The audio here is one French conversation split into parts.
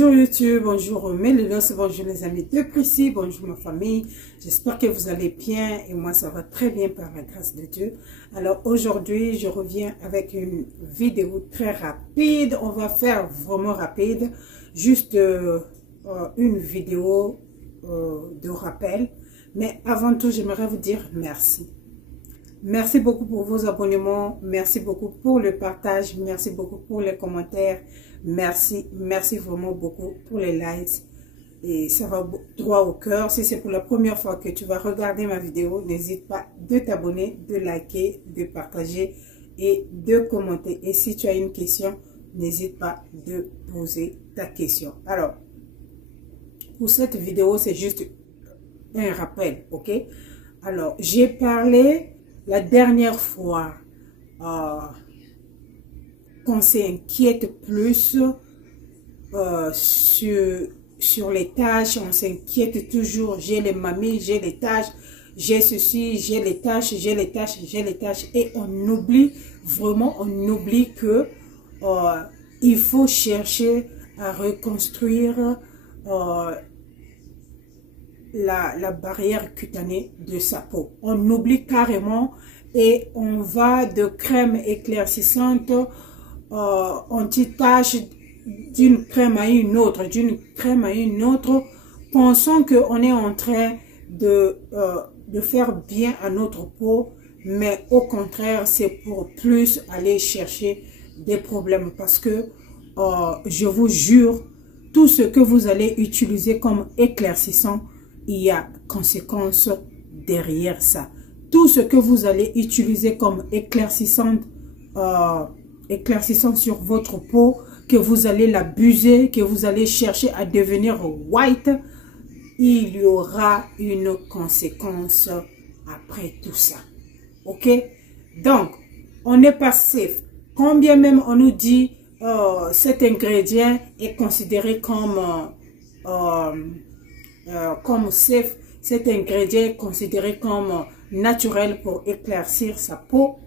Bonjour YouTube, bonjour Mélilos, bonjour les amis de Prissy, bonjour ma famille. J'espère que vous allez bien et moi ça va très bien par la grâce de Dieu. Alors aujourd'hui, je reviens avec une vidéo très rapide. On va faire vraiment rapide, juste une vidéo de rappel. Mais avant tout, j'aimerais vous dire merci. Merci beaucoup pour vos abonnements, merci beaucoup pour le partage, merci beaucoup pour les commentaires, merci vraiment beaucoup pour les likes et ça va droit au cœur. Si c'est pour la première fois que tu vas regarder ma vidéo, n'hésite pas de t'abonner, de liker, de partager et de commenter. Et si tu as une question, n'hésite pas de poser ta question. Alors, pour cette vidéo, c'est juste un rappel, ok? Alors, j'ai parlé la dernière fois qu'on s'inquiète plus sur les tâches, on s'inquiète toujours, j'ai les mamies, j'ai les tâches, j'ai ceci, j'ai les tâches, j'ai les tâches, j'ai les tâches, et on oublie, vraiment on oublie que il faut chercher à reconstruire la barrière cutanée de sa peau. On oublie carrément et on va de crème éclaircissante anti-tache d'une crème à une autre, pensant qu'on est en train de faire bien à notre peau, mais au contraire, c'est pour plus aller chercher des problèmes parce que je vous jure, tout ce que vous allez utiliser comme éclaircissant, il y a conséquences derrière ça. Tout ce que vous allez utiliser comme éclaircissant sur votre peau, que vous allez l'abuser, que vous allez chercher à devenir white, il y aura une conséquence après tout ça. Ok? Donc, on n'est pas safe. Combien même on nous dit cet ingrédient est considéré comme safe, cet ingrédient est considéré comme naturel pour éclaircir sa peau.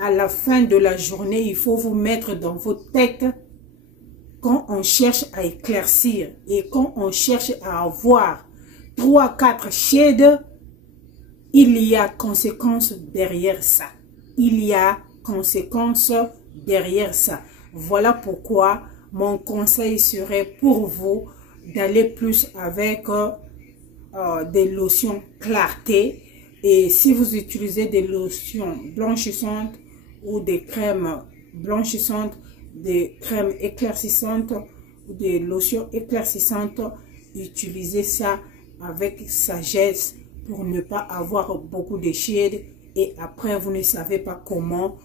À la fin de la journée, il faut vous mettre dans vos têtes, quand on cherche à éclaircir et quand on cherche à avoir 3-4 shades, il y a conséquences derrière ça. Il y a conséquences derrière ça. Voilà pourquoi mon conseil serait pour vous d'aller plus avec des lotions clarté. Et si vous utilisez des lotions blanchissantes ou des crèmes blanchissantes, des crèmes éclaircissantes ou des lotions éclaircissantes, utilisez ça avec sagesse pour ne pas avoir beaucoup de shades et après vous ne savez pas comment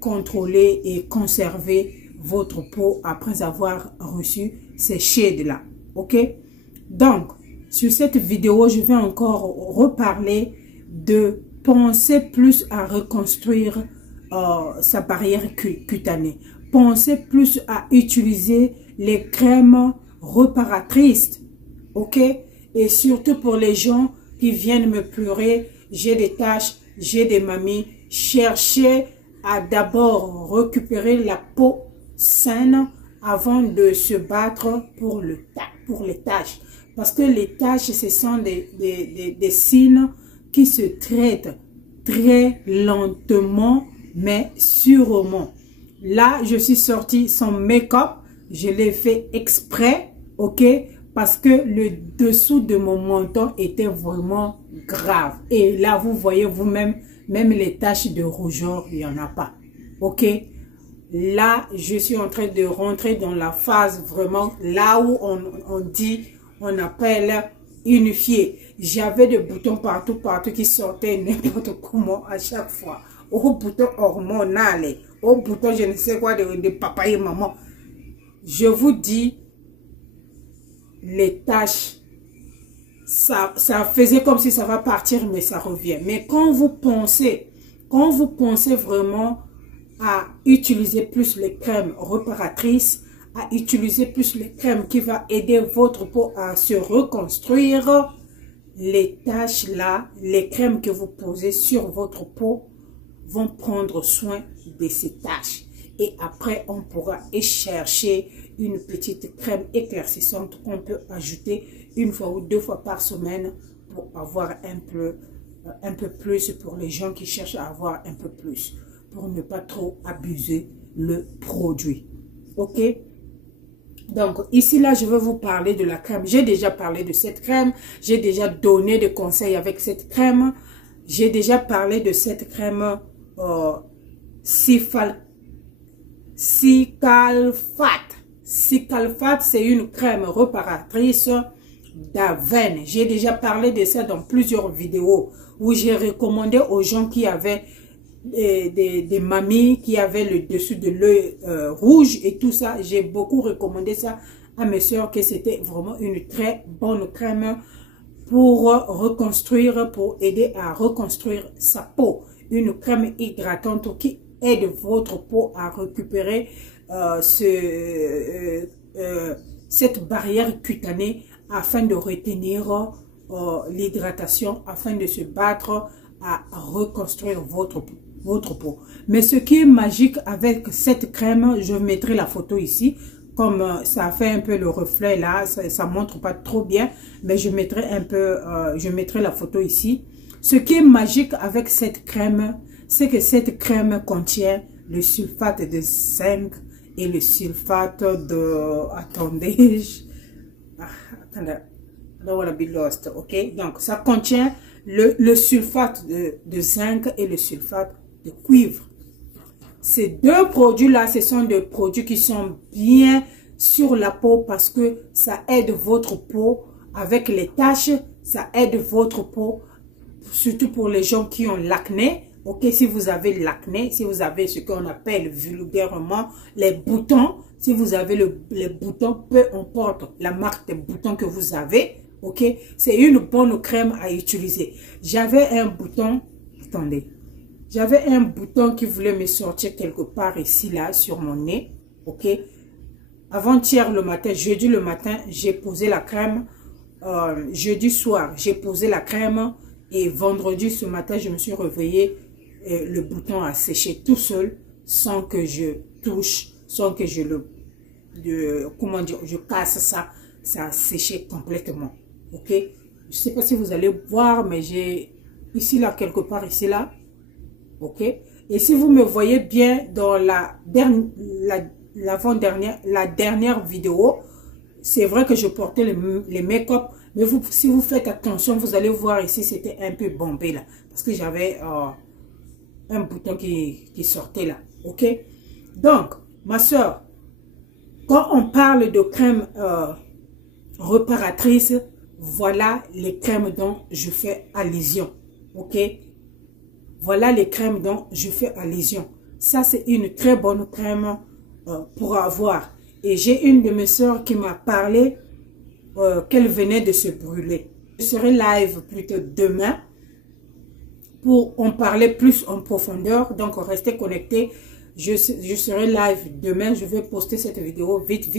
contrôler et conserver votre peau après avoir reçu ces shades là. Ok? Donc, sur cette vidéo, je vais encore reparler de penser plus à reconstruire sa barrière cutanée. Pensez plus à utiliser les crèmes réparatrices. Ok? Et surtout pour les gens qui viennent me pleurer, j'ai des taches, j'ai des mamies, cherchez à d'abord récupérer la peau saine avant de se battre pour les taches. Parce que les taches, ce sont des signes qui se traitent très lentement, mais sûrement. Là, je suis sortie sans make-up. Je l'ai fait exprès, ok? Parce que le dessous de mon menton était vraiment grave. Et là, vous voyez vous-même, même les taches de rougeur, il n'y en a pas. Ok? Là, je suis en train de rentrer dans la phase vraiment, là où on appelle unifié. J'avais des boutons partout qui sortaient n'importe comment à chaque fois. Au bouton hormonal, au bouton je ne sais quoi de papa et maman. Je vous dis, les taches, ça faisait comme si ça va partir, mais ça revient. Mais quand vous pensez vraiment à utiliser plus les crèmes réparatrices, à utiliser plus les crèmes qui va aider votre peau à se reconstruire, les taches là, les crèmes que vous posez sur votre peau vont prendre soin de ces taches. Et après, on pourra chercher une petite crème éclaircissante qu'on peut ajouter une fois ou deux fois par semaine pour avoir un peu plus, pour les gens qui cherchent à avoir un peu plus, pour ne pas trop abuser le produit. Ok? Donc, ici, là, je vais vous parler de la crème. J'ai déjà parlé de cette crème. J'ai déjà donné des conseils avec cette crème. J'ai déjà parlé de cette crème Cicalfate. Cicalfate, c'est une crème réparatrice d'Aven. J'ai déjà parlé de ça dans plusieurs vidéos où j'ai recommandé aux gens qui avaient des mamies qui avaient le dessus de l'œil rouge et tout ça. J'ai beaucoup recommandé ça à mes soeurs, que c'était vraiment une très bonne crème pour reconstruire, pour aider à reconstruire sa peau. Une crème hydratante qui aide votre peau à récupérer cette barrière cutanée afin de retenir l'hydratation, afin de se battre à reconstruire votre peau. Mais ce qui est magique avec cette crème, je mettrai la photo ici, comme ça fait un peu le reflet là, ça montre pas trop bien, mais je mettrai un peu, je mettrai la photo ici. Ce qui est magique avec cette crème, c'est que cette crème contient le sulfate de zinc et le sulfate de, attendez, attendez, I don't wanna be lost, ok? Donc ça contient le sulfate de zinc et le sulfate de cuivre. Ces deux produits-là, ce sont des produits qui sont bien sur la peau parce que ça aide votre peau avec les taches, ça aide votre peau, surtout pour les gens qui ont l'acné. Ok, si vous avez l'acné, si vous avez ce qu'on appelle vulgairement les boutons, si vous avez les boutons, peu importe la marque des boutons que vous avez, ok, c'est une bonne crème à utiliser. J'avais un bouton, attendez, j'avais un bouton qui voulait me sortir quelque part ici, là, sur mon nez, ok. Avant-hier le matin, jeudi le matin, j'ai posé la crème, jeudi soir, j'ai posé la crème et vendredi ce matin, je me suis réveillée, le bouton a séché tout seul, sans que je touche, sans que je comment dire, je casse ça, ça a séché complètement, ok. Je sais pas si vous allez voir, mais j'ai ici là, quelque part ici là, ok. Et si vous me voyez bien dans la dernière vidéo, c'est vrai que je portais les make-up, mais si vous faites attention, vous allez voir ici, c'était un peu bombé là, parce que j'avais un bouton qui sortait là, ok. Donc, ma soeur, quand on parle de crème réparatrice, voilà les crèmes dont je fais allusion, ok. Voilà les crèmes dont je fais allusion. Ça, c'est une très bonne crème pour avoir. Et j'ai une de mes soeurs qui m'a parlé qu'elle venait de se brûler. Je serai live plutôt demain pour en parler plus en profondeur. Donc, restez connectés. Je serai live demain. Je vais poster cette vidéo vite.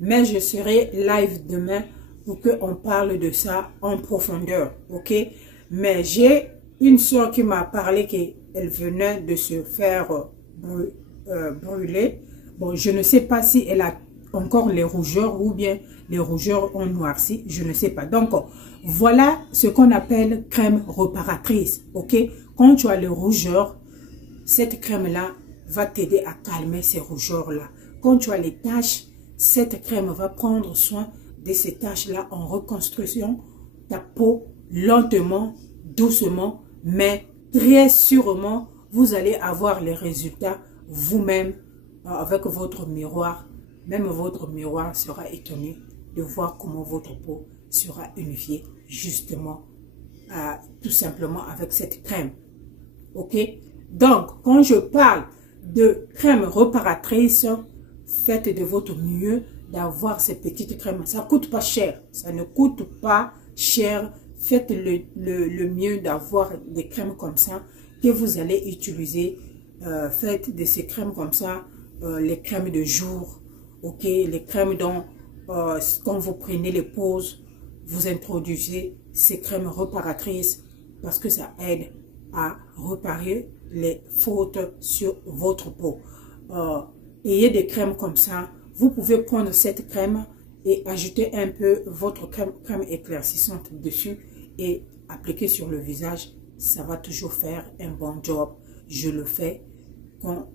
Mais je serai live demain pour qu'on parle de ça en profondeur. Ok? Mais j'ai une soeur qui m'a parlé qu'elle venait de se faire brûler. Bon, je ne sais pas si elle a encore les rougeurs ou bien les rougeurs ont noirci. Je ne sais pas. Donc, voilà ce qu'on appelle crème réparatrice. Ok? Quand tu as les rougeurs, cette crème-là va t'aider à calmer ces rougeurs-là. Quand tu as les taches, cette crème va prendre soin de ces taches-là en reconstruction ta peau lentement, doucement, mais très sûrement, vous allez avoir les résultats vous-même avec votre miroir. Même votre miroir sera étonné de voir comment votre peau sera unifiée justement, tout simplement avec cette crème. Ok? Donc, quand je parle de crème réparatrice, faites de votre mieux d'avoir ces petites crèmes. Ça ne coûte pas cher. Ça ne coûte pas cher. Faites le mieux d'avoir des crèmes comme ça que vous allez utiliser. Faites de ces crèmes comme ça, les crèmes de jour, ok, les crèmes dont quand vous prenez les pauses, vous introduisez ces crèmes réparatrices parce que ça aide à réparer les fautes sur votre peau. Ayez des crèmes comme ça vous pouvez prendre cette crème et ajouter un peu votre crème éclaircissante dessus et appliquer sur le visage. Ça va toujours faire un bon job. Je le fais quand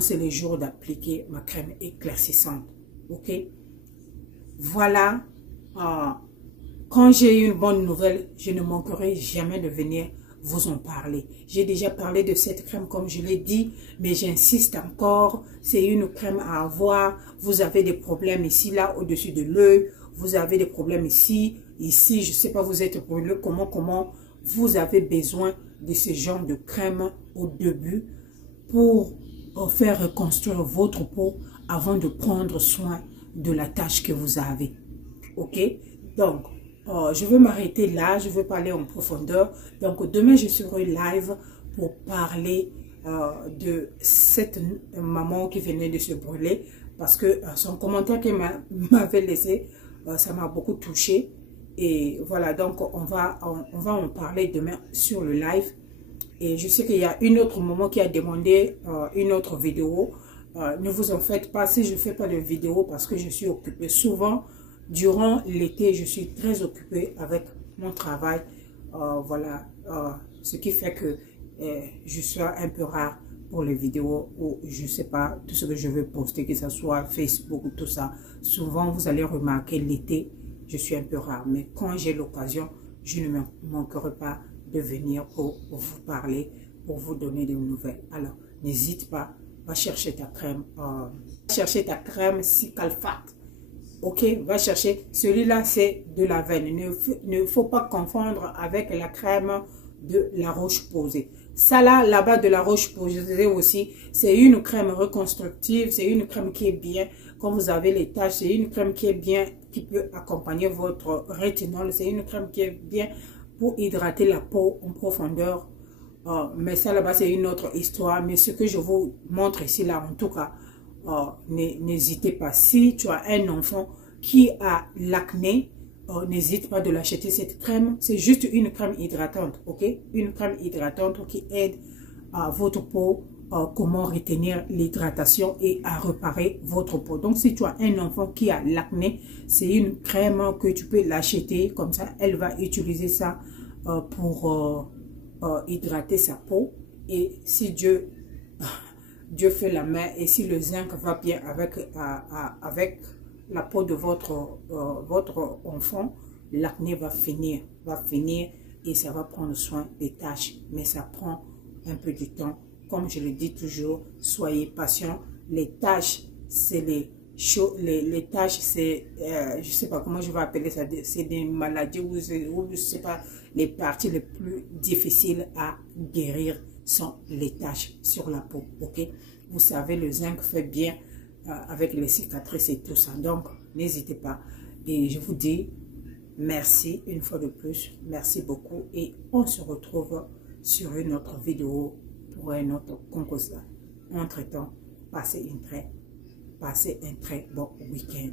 c'est le jour d'appliquer ma crème éclaircissante. Ok? Voilà. Quand j'ai une bonne nouvelle, je ne manquerai jamais de venir vous en parler. J'ai déjà parlé de cette crème comme je l'ai dit, mais j'insiste encore. C'est une crème à avoir. Vous avez des problèmes ici, là, au-dessus de l'œil. Vous avez des problèmes ici, ici. Je ne sais pas, vous êtes brûlé. Comment vous avez besoin de ce genre de crème au début pour faire reconstruire votre peau avant de prendre soin de la tache que vous avez. Ok? Donc, je vais m'arrêter là, je vais parler en profondeur. Donc, demain, je serai live pour parler de cette maman qui venait de se brûler parce que son commentaire qu'elle m'avait laissé, ça m'a beaucoup touché. Et voilà, donc on va en parler demain sur le live. Et je sais qu'il y a une autre maman qui a demandé une autre vidéo. Ne vous en faites pas si je ne fais pas de vidéo parce que je suis occupée souvent. Durant l'été, je suis très occupée avec mon travail. Voilà, ce qui fait que je suis un peu rare pour les vidéos ou je ne sais pas, tout ce que je veux poster, que ce soit Facebook ou tout ça. Souvent, vous allez remarquer l'été, je suis un peu rare. Mais quand j'ai l'occasion, je ne manquerai pas de venir pour vous parler, pour vous donner des nouvelles. Alors, n'hésite pas, va chercher ta crème, Cicatrate. Ok, va chercher. Celui-là, c'est de la veine. Ne faut pas confondre avec la crème de la Roche-Posay. Ça là-bas de la Roche-Posay aussi, c'est une crème reconstructive. C'est une crème qui est bien. Quand vous avez les taches, c'est une crème qui est bien, qui peut accompagner votre rétinol. C'est une crème qui est bien pour hydrater la peau en profondeur. Mais ça là-bas, c'est une autre histoire. Mais ce que je vous montre ici, là, en tout cas, n'hésitez pas. Si tu as un enfant qui a l'acné, n'hésite pas de l'acheter cette crème. C'est juste une crème hydratante, ok? Une crème hydratante qui aide à votre peau, comment retenir l'hydratation et à réparer votre peau. Donc, si tu as un enfant qui a l'acné, c'est une crème que tu peux l'acheter. Comme ça, elle va utiliser ça pour hydrater sa peau. Et si Dieu fait la main et si le zinc va bien avec la peau de votre enfant, l'acné va finir et ça va prendre soin des taches. Mais ça prend un peu de temps. Comme je le dis toujours, soyez patient. Les taches, c'est les taches, c'est, je sais pas comment je vais appeler ça, c'est des maladies ou je sais pas, les parties les plus difficiles à guérir sont les taches sur la peau, ok? Vous savez, le zinc fait bien avec les cicatrices et tout ça. Donc, n'hésitez pas. Et je vous dis merci une fois de plus. Merci beaucoup. Et on se retrouve sur une autre vidéo pour un autre concours. Entre-temps, passez un très bon week-end.